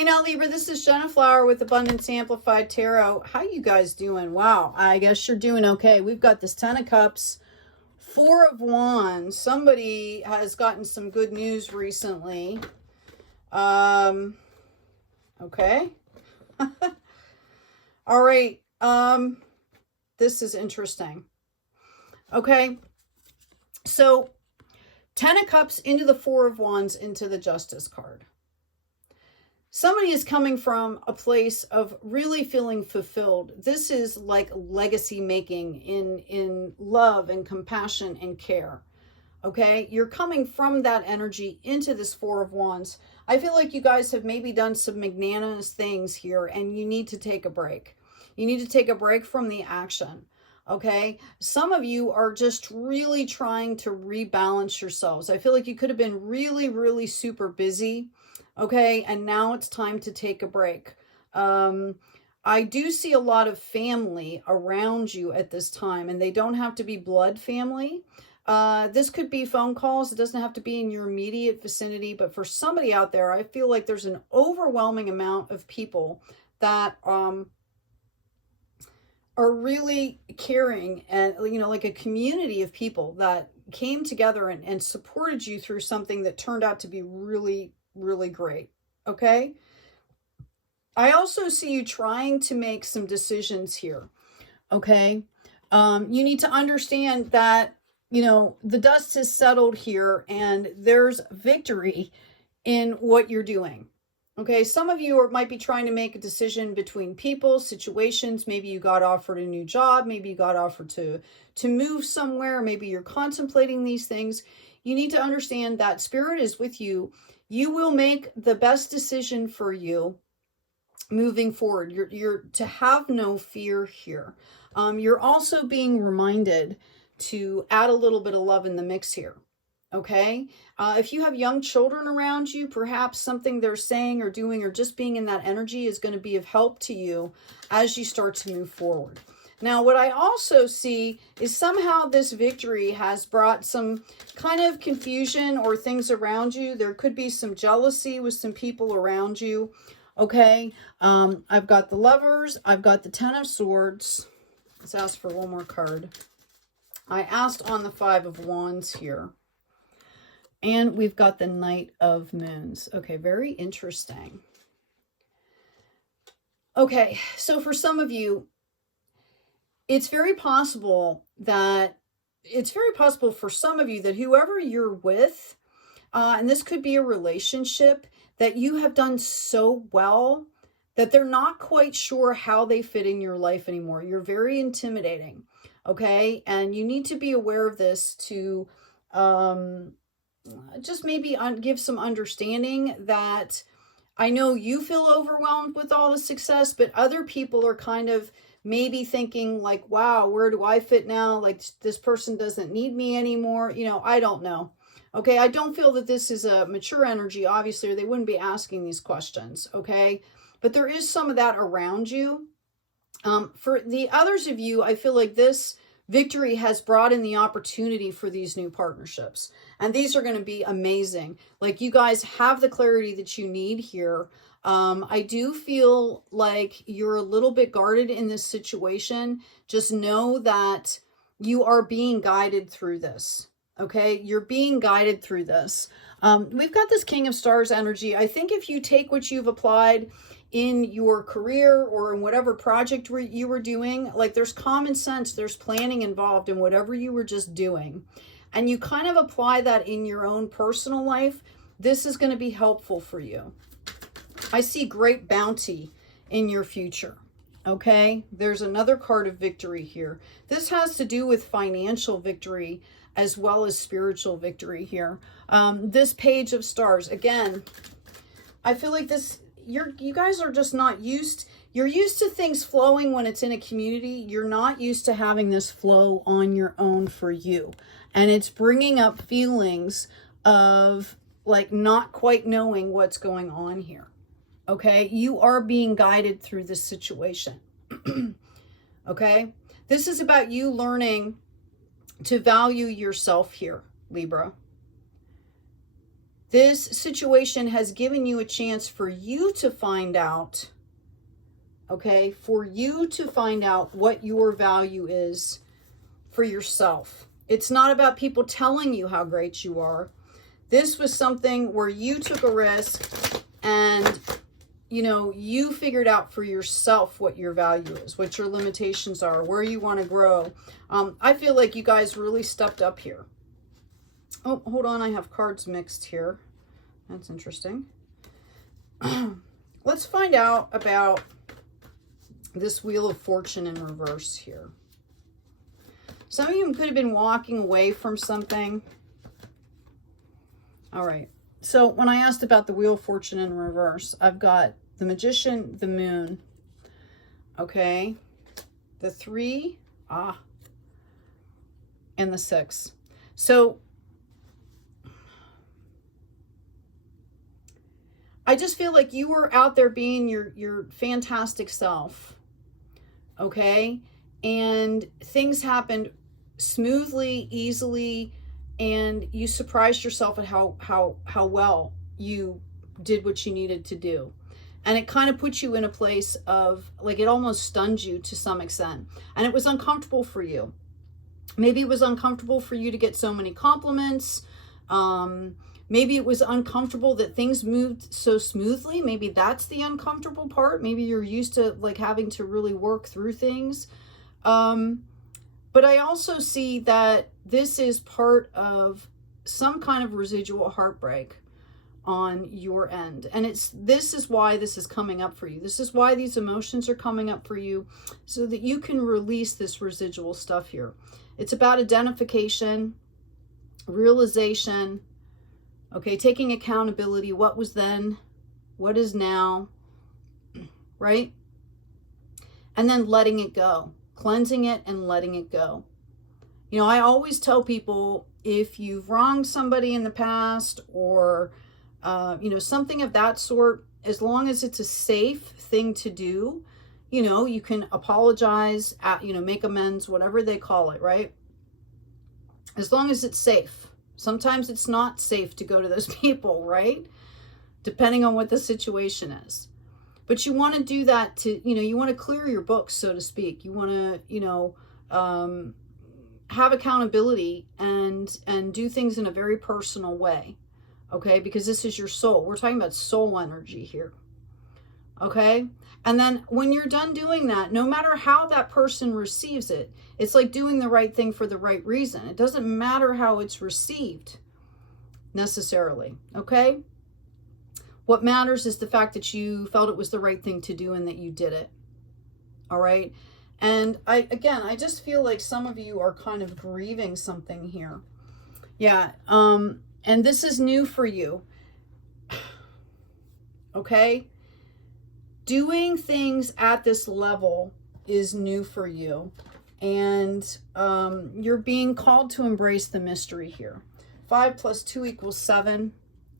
Hey now, Libra, this is Jenna Flower with Abundance Amplified Tarot. How you guys doing? Wow, I guess you're doing okay. We've got this 10 of Cups, 4 of Wands. Somebody has gotten some good news recently. Okay. All right. This is interesting. Okay. So 10 of Cups into the 4 of Wands into the Justice card. Somebody is coming from a place of really feeling fulfilled. This is like legacy making in love and compassion and care. Okay, you're coming from that energy into this 4 of Wands. I feel like you guys have maybe done some magnanimous things here and you need to take a break. You need to take a break from the action. Okay, some of you are just really trying to rebalance yourselves. I feel like you could have been really super busy. Okay, and now it's time to take a break. I do see a lot of family around you at this time, and they don't have to be blood family. This could be phone calls. It doesn't have to be in your immediate vicinity, but for somebody out there, I feel like there's an overwhelming amount of people that are really caring, and like a community of people that came together and supported you through something that turned out to be really great. Okay, I also see you trying to make some decisions here. Okay, you need to understand that the dust has settled here and there's victory in what you're doing. Okay, some of you might be trying to make a decision between people, situations. Maybe you got offered a new job, maybe you got offered to move somewhere, maybe you're contemplating these things. You need to understand that Spirit is with you. You will make the best decision for you moving forward. You're to have no fear here. You're also being reminded to add a little bit of love in the mix here. Okay. If you have young children around you, perhaps something they're saying or doing or just being in that energy is going to be of help to you as you start to move forward. Now, what I also see is somehow this victory has brought some kind of confusion or things around you. There could be some jealousy with some people around you. Okay, I've got the Lovers. I've got the 10 of Swords. Let's ask for one more card. I asked on the 5 of Wands here. And we've got the Knight of Moons. Okay, very interesting. Okay, so for some of you, it's very possible for some of you that whoever you're with, and this could be a relationship, that you have done so well that they're not quite sure how they fit in your life anymore. You're very intimidating, okay? And you need to be aware of this to just maybe give some understanding that I know you feel overwhelmed with all the success, but other people are kind of maybe thinking like, wow, where do I fit now? Like, this person doesn't need me anymore. I don't know. Okay, I don't feel that this is a mature energy, obviously, or they wouldn't be asking these questions. Okay, but there is some of that around you. For the others of you, I feel like this victory has brought in the opportunity for these new partnerships. And these are going to be amazing. Like, you guys have the clarity that you need here. I do feel like you're a little bit guarded in this situation. Just know that you are being guided through this. Okay, you're being guided through this. We've got this King of Stars energy. I think if you take what you've applied in your career or in whatever project you were doing, like, there's common sense, there's planning involved in whatever you were just doing, and you kind of apply that in your own personal life, this is going to be helpful for you. I see great bounty in your future. Okay, there's another card of victory here. This has to do with financial victory as well as spiritual victory here. This Page of Stars, again, I feel like you guys are just not you're used to things flowing when it's in a community. You're not used to having this flow on your own for you. And it's bringing up feelings of like not quite knowing what's going on here. Okay, you are being guided through this situation. Okay, this is about you learning to value yourself here, Libra. This situation has given you a chance for you to find out, okay, for you to find out what your value is for yourself. It's not about people telling you how great you are. This was something where you took a risk and, you know, you figured out for yourself what your value is, what your limitations are, where you want to grow. I feel like you guys really stepped up here. Oh, hold on. I have cards mixed here. That's interesting. Let's find out about this Wheel of Fortune in reverse here. Some of you could have been walking away from something. All right. So when I asked about the Wheel of Fortune in reverse, I've got the Magician, the Moon. Okay. The 3, and the 6. So I just feel like you were out there being your fantastic self, okay? And things happened smoothly, easily, and you surprised yourself at how well you did what you needed to do. And it kind of put you in a place of, like, it almost stunned you to some extent. And it was uncomfortable for you. Maybe it was uncomfortable for you to get so many compliments. Maybe it was uncomfortable that things moved so smoothly. Maybe that's the uncomfortable part. Maybe you're used to, like, having to really work through things. But I also see that this is part of some kind of residual heartbreak on your end. And this is why this is coming up for you. This is why these emotions are coming up for you, so that you can release this residual stuff here. It's about identification, realization, okay, taking accountability. What was then? What is now? Right? And then letting it go. Cleansing it and letting it go. You know, I always tell people, if you've wronged somebody in the past or, you know, something of that sort, as long as it's a safe thing to do, you know, you can apologize, you know, make amends, whatever they call it, right? As long as it's safe. Sometimes it's not safe to go to those people, right? Depending on what the situation is. But you want to do that to, you know, you want to clear your books, so to speak. You want to, you know, have accountability and do things in a very personal way. Okay? Because this is your soul. We're talking about soul energy here. Okay? And then when you're done doing that, no matter how that person receives it, it's like doing the right thing for the right reason. It doesn't matter how it's received necessarily. Okay? What matters is the fact that you felt it was the right thing to do and that you did it. All right? And I just feel like some of you are kind of grieving something here. Yeah. And this is new for you. Okay? Doing things at this level is new for you. And you're being called to embrace the mystery here. 5 + 2 = 7.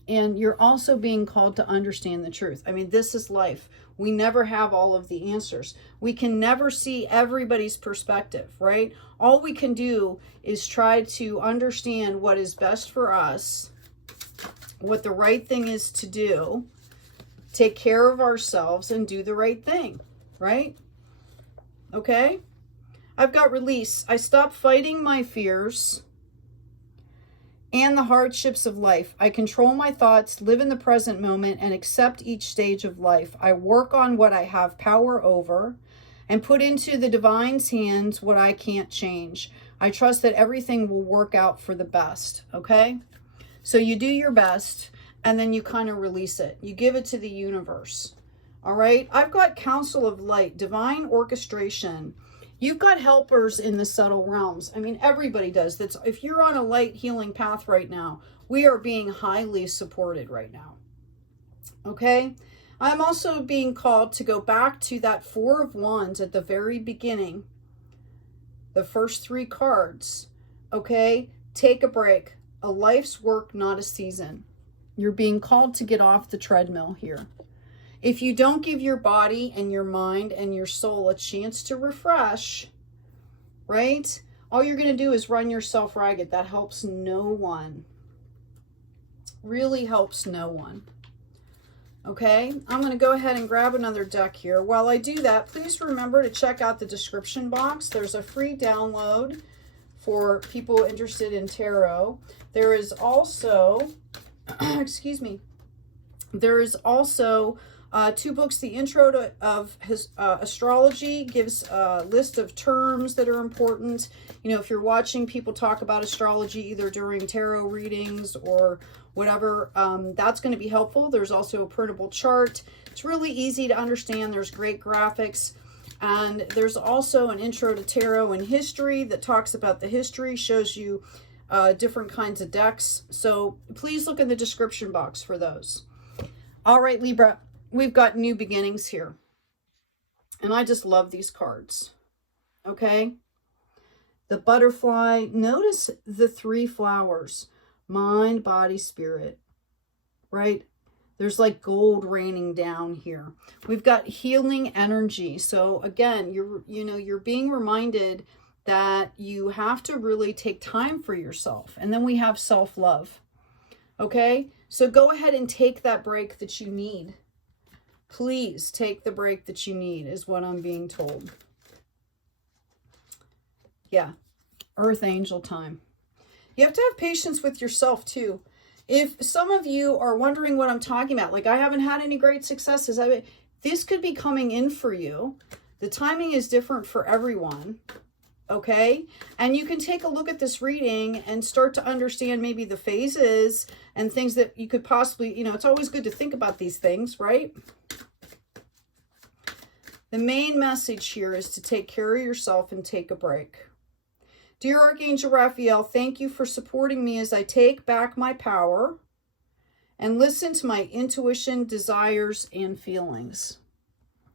And you're also being called to understand the truth. I mean, this is life. We never have all of the answers. We can never see everybody's perspective, right? All we can do is try to understand what is best for us, what the right thing is to do, take care of ourselves, and do the right thing, right? Okay? I've got release. I stopped fighting my fears and the hardships of life. I control my thoughts, live in the present moment, and accept each stage of life. I work on what I have power over and put into the divine's hands what I can't change. I trust that everything will work out for the best, okay? So you do your best, and then you kind of release it. You give it to the universe, all right? I've got counsel of light, divine orchestration. You've got helpers in the subtle realms. I mean, everybody does. That's, if you're on a light healing path right now, we are being highly supported right now. Okay? I'm also being called to go back to that 4 of Wands at the very beginning. The first 3 cards. Okay? Take a break. A life's work, not a season. You're being called to get off the treadmill here. If you don't give your body and your mind and your soul a chance to refresh, right? All you're going to do is run yourself ragged. That helps no one. really helps no one. Okay, I'm going to go ahead and grab another deck here. While I do that, please remember to check out the description box. There's a free download for people interested in tarot. There is also, excuse me, there is also 2 books. The intro of astrology gives a list of terms that are important. You know, if you're watching people talk about astrology either during tarot readings or whatever, that's going to be helpful. There's also a printable chart. It's really easy to understand. There's great graphics. And there's also an intro to tarot and history that talks about the history, shows you different kinds of decks. So please look in the description box for those. All right, Libra, we've got new beginnings here. And I just love these cards. Okay? The butterfly. Notice the 3 flowers. Mind, body, spirit. Right? There's like gold raining down here. We've got healing energy. So again, you're being reminded that you have to really take time for yourself. And then we have self-love. Okay? So go ahead and take that break that you need. Please take the break that you need is what I'm being told. Yeah. Earth angel time. You have to have patience with yourself too. If some of you are wondering what I'm talking about, like I haven't had any great successes, this could be coming in for you. The timing is different for everyone, okay? And you can take a look at this reading and start to understand maybe the phases and things that you could possibly, you know, it's always good to think about these things, right? The main message here is to take care of yourself and take a break. Dear Archangel Raphael, thank you for supporting me as I take back my power and listen to my intuition, desires, and feelings.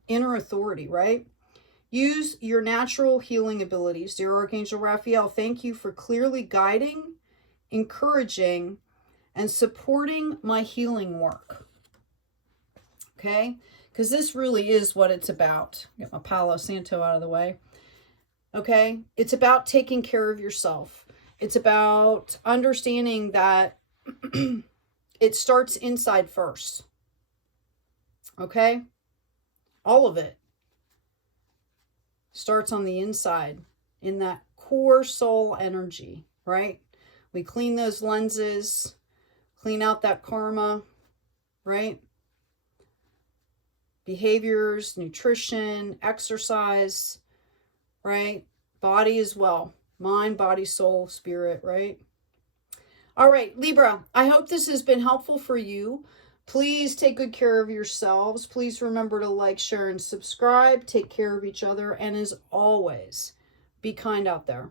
Inner authority, right? Use your natural healing abilities. Dear Archangel Raphael, thank you for clearly guiding, encouraging, and supporting my healing work. Okay? Because this really is what it's about. Get my Palo Santo out of the way. Okay? It's about taking care of yourself. It's about understanding that it starts inside first. Okay? All of it starts on the inside, in that core soul energy, right? We clean those lenses, clean out that karma, right? Behaviors, nutrition, exercise, right? Body as well. Mind, body, soul, spirit, right? All right, Libra, I hope this has been helpful for you. Please take good care of yourselves. Please remember to like, share, and subscribe. Take care of each other. And as always, be kind out there.